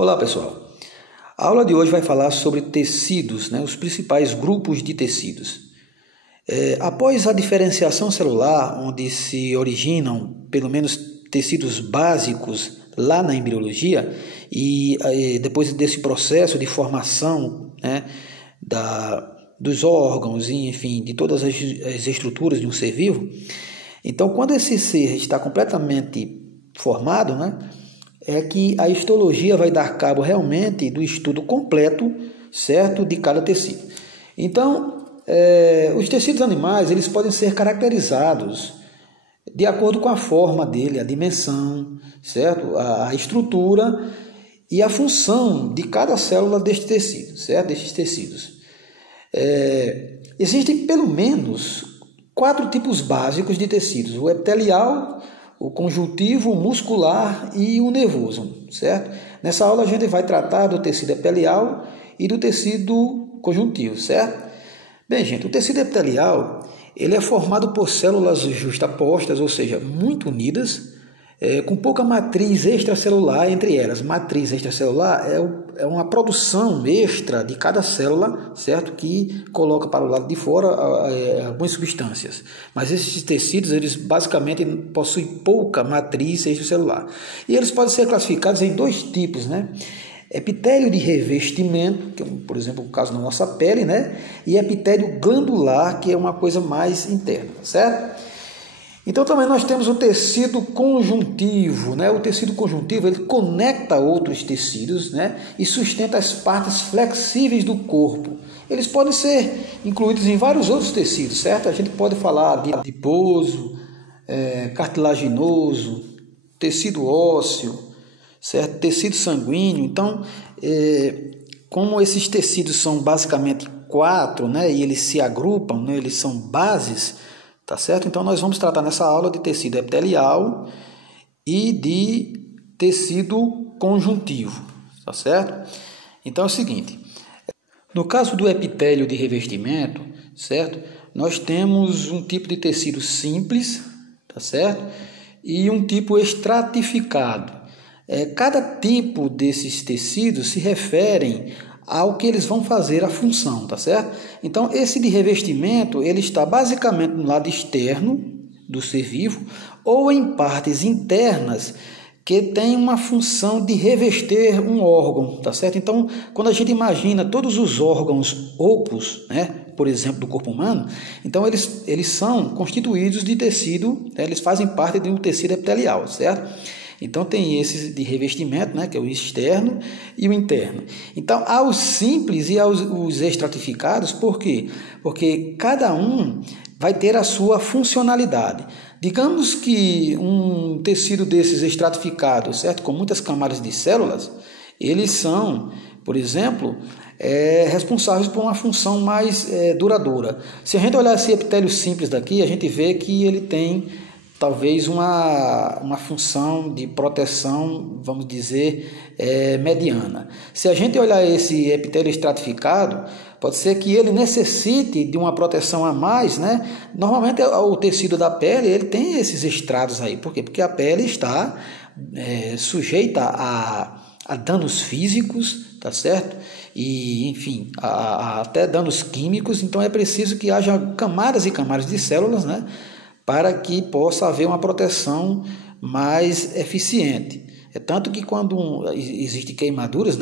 Olá pessoal, a aula de hoje vai falar sobre tecidos, os principais grupos de tecidos. Após a diferenciação celular, onde se originam pelo menos tecidos básicos lá na embriologia, e depois desse processo de formação dos órgãos, enfim, de todas as estruturas de um ser vivo, então quando esse ser está completamente formado, é que a histologia vai dar cabo realmente do estudo completo, certo, de cada tecido. Então, os tecidos animais eles podem ser caracterizados de acordo com a forma dele, a dimensão, certo, a estrutura e a função de cada célula deste tecido, certo, destes tecidos. Existem pelo menos 4 tipos básicos de tecidos: o epitelial, o conjuntivo, o muscular e o nervoso, certo? Nessa aula a gente vai tratar do tecido epitelial e do tecido conjuntivo, certo? Bem, gente, o tecido epitelial ele é formado por células justapostas, ou seja, muito unidas, com pouca matriz extracelular entre elas. Matriz extracelular é uma produção extra de cada célula, certo? Que coloca para o lado de fora algumas substâncias. Mas esses tecidos, eles basicamente possuem pouca matriz extracelular. E eles podem ser classificados em 2 tipos, Epitélio de revestimento, que é, por exemplo, o caso da nossa pele, e epitélio glandular, que é uma coisa mais interna, certo? Então também nós temos o tecido conjuntivo, O tecido conjuntivo ele conecta outros tecidos, e sustenta as partes flexíveis do corpo. Eles podem ser incluídos em vários outros tecidos, certo? A gente pode falar de adiposo, cartilaginoso, tecido ósseo, certo? Tecido sanguíneo. Então, como esses tecidos são basicamente 4, e eles se agrupam, eles são bases, tá certo? Então, nós vamos tratar nessa aula de tecido epitelial e de tecido conjuntivo, tá certo? Então, é o seguinte, no caso do epitélio de revestimento, certo? Nós temos um tipo de tecido simples, tá certo? E um tipo estratificado. Cada tipo desses tecidos se referem ao que eles vão fazer a função, tá certo? Então, esse de revestimento, ele está basicamente no lado externo do ser vivo ou em partes internas que tem uma função de revestir um órgão, tá certo? Então, quando a gente imagina todos os órgãos ocos, por exemplo, do corpo humano, então eles são constituídos de tecido, eles fazem parte de um tecido epitelial, certo? Então, tem esse de revestimento, que é o externo e o interno. Então, há os simples e há os estratificados, por quê? Porque cada um vai ter a sua funcionalidade. Digamos que um tecido desses estratificados, certo? Com muitas camadas de células, eles são, por exemplo, responsáveis por uma função mais duradoura. Se a gente olhar esse epitélio simples daqui, a gente vê que ele tem talvez uma função de proteção, vamos dizer, mediana. Se a gente olhar esse epitélio estratificado, pode ser que ele necessite de uma proteção a mais, Normalmente o tecido da pele ele tem esses estratos aí. Por quê? Porque a pele está sujeita a danos físicos, tá certo? E, enfim, até danos químicos. Então é preciso que haja camadas e camadas de células, para que possa haver uma proteção mais eficiente. É tanto que quando existem queimaduras,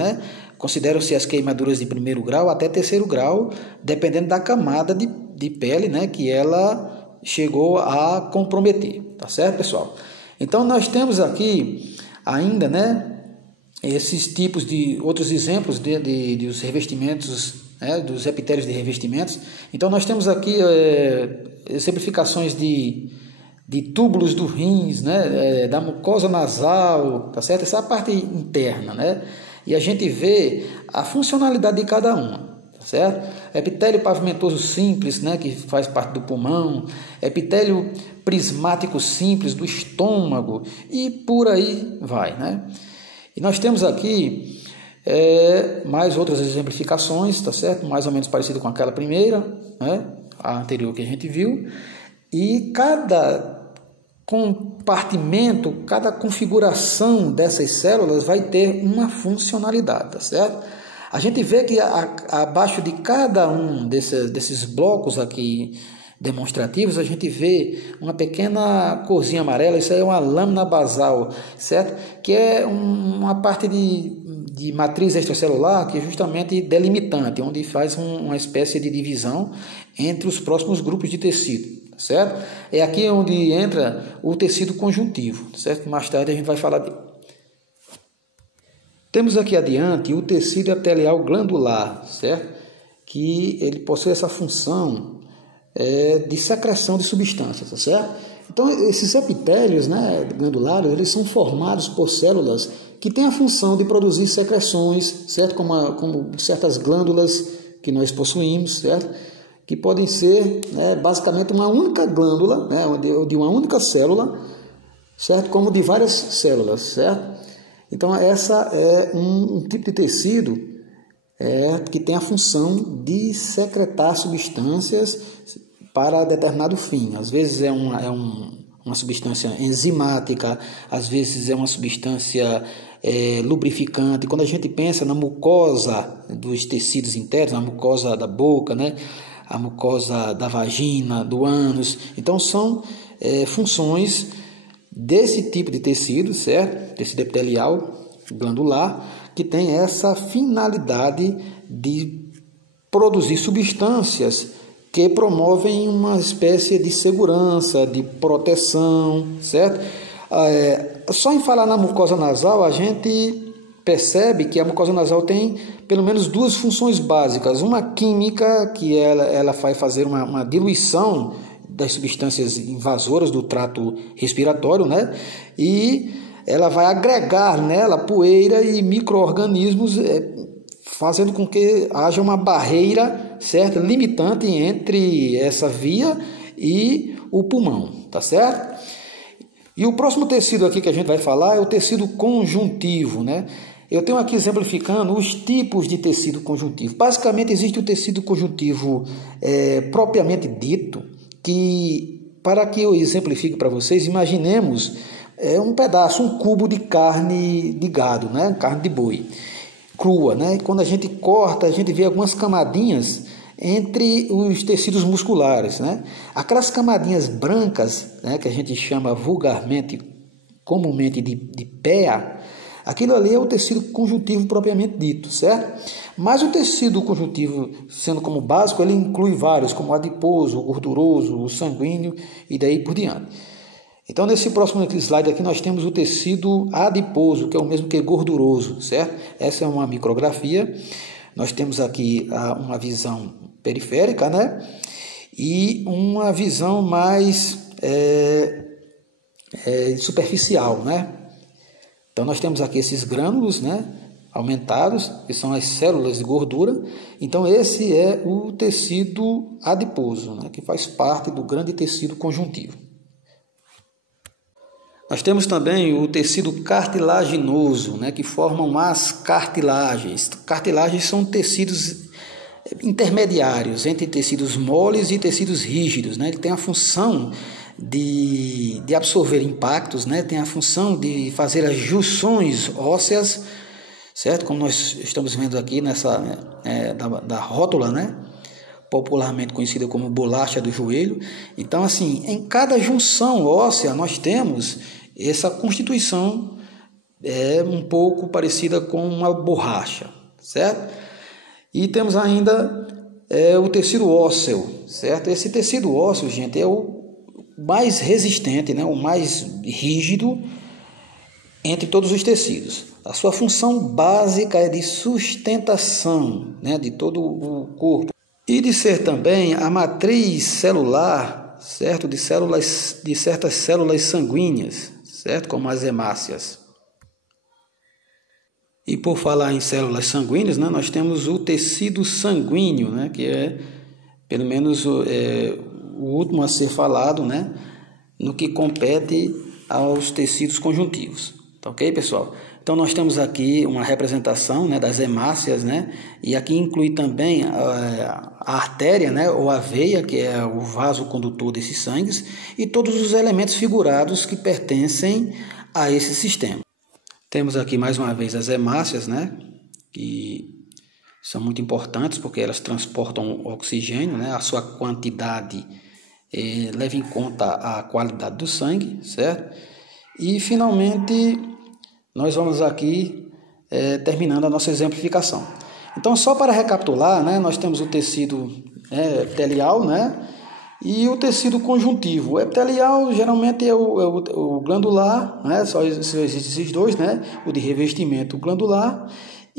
consideram-se as queimaduras de 1º grau até 3º grau, dependendo da camada de pele, que ela chegou a comprometer. Tá certo, pessoal? Então, nós temos aqui ainda, esses tipos de outros exemplos dos revestimentos, dos epitélios de revestimentos. Então, nós temos aqui exemplificações de túbulos do rins, da mucosa nasal, tá certo? Essa é a parte interna, E a gente vê a funcionalidade de cada uma, tá certo? Epitélio pavimentoso simples, que faz parte do pulmão, epitélio prismático simples do estômago e por aí vai, E nós temos aqui mais outras exemplificações, tá certo? Mais ou menos parecido com aquela primeira, a anterior que a gente viu. E cada compartimento, cada configuração dessas células vai ter uma funcionalidade, tá certo? A gente vê que abaixo de cada um desses blocos aqui demonstrativos, a gente vê uma pequena corzinha amarela. Isso aí é uma lâmina basal, certo? Que é uma parte de matriz extracelular que é justamente delimitante, onde faz uma espécie de divisão entre os próximos grupos de tecido, certo? É aqui onde entra o tecido conjuntivo, certo? Mais tarde a gente vai falar dele. Temos aqui adiante o tecido epitelial glandular, certo? Que ele possui essa função de secreção de substâncias, tá certo? Então, esses epitélios, né, glandulares, eles são formados por células que têm a função de produzir secreções, certo? Como certas glândulas que nós possuímos, certo? Que podem ser, né, basicamente uma única glândula, né, de uma única célula, certo? Como de várias células, certo? Então, essa é um tipo de tecido que tem a função de secretar substâncias para determinado fim. Às vezes é uma substância enzimática, às vezes é uma substância lubrificante. Quando a gente pensa na mucosa dos tecidos internos, na mucosa da boca, né? A mucosa da vagina, do ânus, então são funções desse tipo de tecido, certo? Tecido epitelial glandular, que tem essa finalidade de produzir substâncias que promovem uma espécie de segurança, de proteção, certo? Só em falar na mucosa nasal, a gente percebe que a mucosa nasal tem pelo menos duas funções básicas. Uma química, que ela vai fazer uma diluição das substâncias invasoras do trato respiratório, né? E ela vai agregar nela poeira e micro-organismos, fazendo com que haja uma barreira, certo, limitante entre essa via e o pulmão, tá certo? E o próximo tecido aqui que a gente vai falar é o tecido conjuntivo, né? Eu tenho aqui exemplificando os tipos de tecido conjuntivo. Basicamente existe o tecido conjuntivo propriamente dito, que, para que eu exemplifique para vocês, imaginemos um pedaço, um cubo de carne de gado, né? Carne de boi crua, né? E quando a gente corta, a gente vê algumas camadinhas entre os tecidos musculares, né? Aquelas camadinhas brancas, né, que a gente chama vulgarmente, comumente de péa, aquilo ali é o tecido conjuntivo propriamente dito, certo? Mas o tecido conjuntivo, sendo como básico, ele inclui vários, como o adiposo, o gorduroso, o sanguíneo e daí por diante. Então, nesse próximo slide aqui, nós temos o tecido adiposo, que é o mesmo que gorduroso, certo? Essa é uma micrografia. Nós temos aqui uma visão periférica, né? E uma visão mais superficial, né? Então, nós temos aqui esses grânulos, né, aumentados, que são as células de gordura. Então, esse é o tecido adiposo, né, que faz parte do grande tecido conjuntivo. Nós temos também o tecido cartilaginoso, né, que formam as cartilagens. Cartilagens são tecidos intermediários entre tecidos moles e tecidos rígidos, né? Ele tem a função de absorver impactos, né? Tem a função de fazer as junções ósseas, certo? Como nós estamos vendo aqui nessa da rótula, né? Popularmente conhecida como bolacha do joelho. Então, assim, em cada junção óssea nós temos essa constituição um pouco parecida com uma borracha, certo? E temos ainda o tecido ósseo, certo? Esse tecido ósseo, gente, é o mais resistente, né? O mais rígido entre todos os tecidos. A sua função básica é de sustentação, né, de todo o corpo. E de ser também a matriz celular, certo? De certas células sanguíneas, certo? Como as hemácias. E por falar em células sanguíneas, né, nós temos o tecido sanguíneo, né, que é, pelo menos, o último a ser falado, né, no que compete aos tecidos conjuntivos. Tá ok, pessoal? Então nós temos aqui uma representação, né, das hemácias, né, e aqui inclui também a artéria, né, ou a veia, que é o vaso condutor desses sangues, e todos os elementos figurados que pertencem a esse sistema. Temos aqui mais uma vez as hemácias, né, que são muito importantes porque elas transportam oxigênio, né, a sua quantidade leva em conta a qualidade do sangue, certo? E finalmente nós vamos aqui terminando a nossa exemplificação. Então, só para recapitular, né, nós temos o tecido epitelial, né, e o tecido conjuntivo. O epitelial geralmente é o glandular, né, só existem esses dois, né, o de revestimento glandular.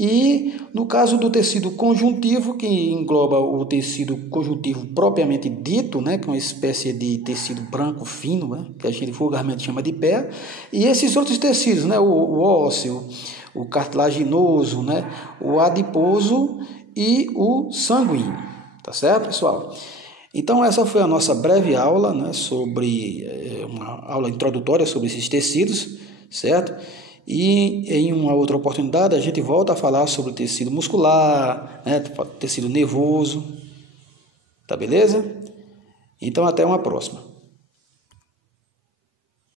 E no caso do tecido conjuntivo, que engloba o tecido conjuntivo propriamente dito, né, que é uma espécie de tecido branco fino, né, que a gente vulgarmente chama de pé, e esses outros tecidos, né, o ósseo, o cartilaginoso, né, o adiposo e o sanguíneo. Tá certo, pessoal? Então essa foi a nossa breve aula, né, sobre uma aula introdutória sobre esses tecidos, certo? E em uma outra oportunidade a gente volta a falar sobre o tecido muscular, né, tecido nervoso, tá beleza? Então até uma próxima.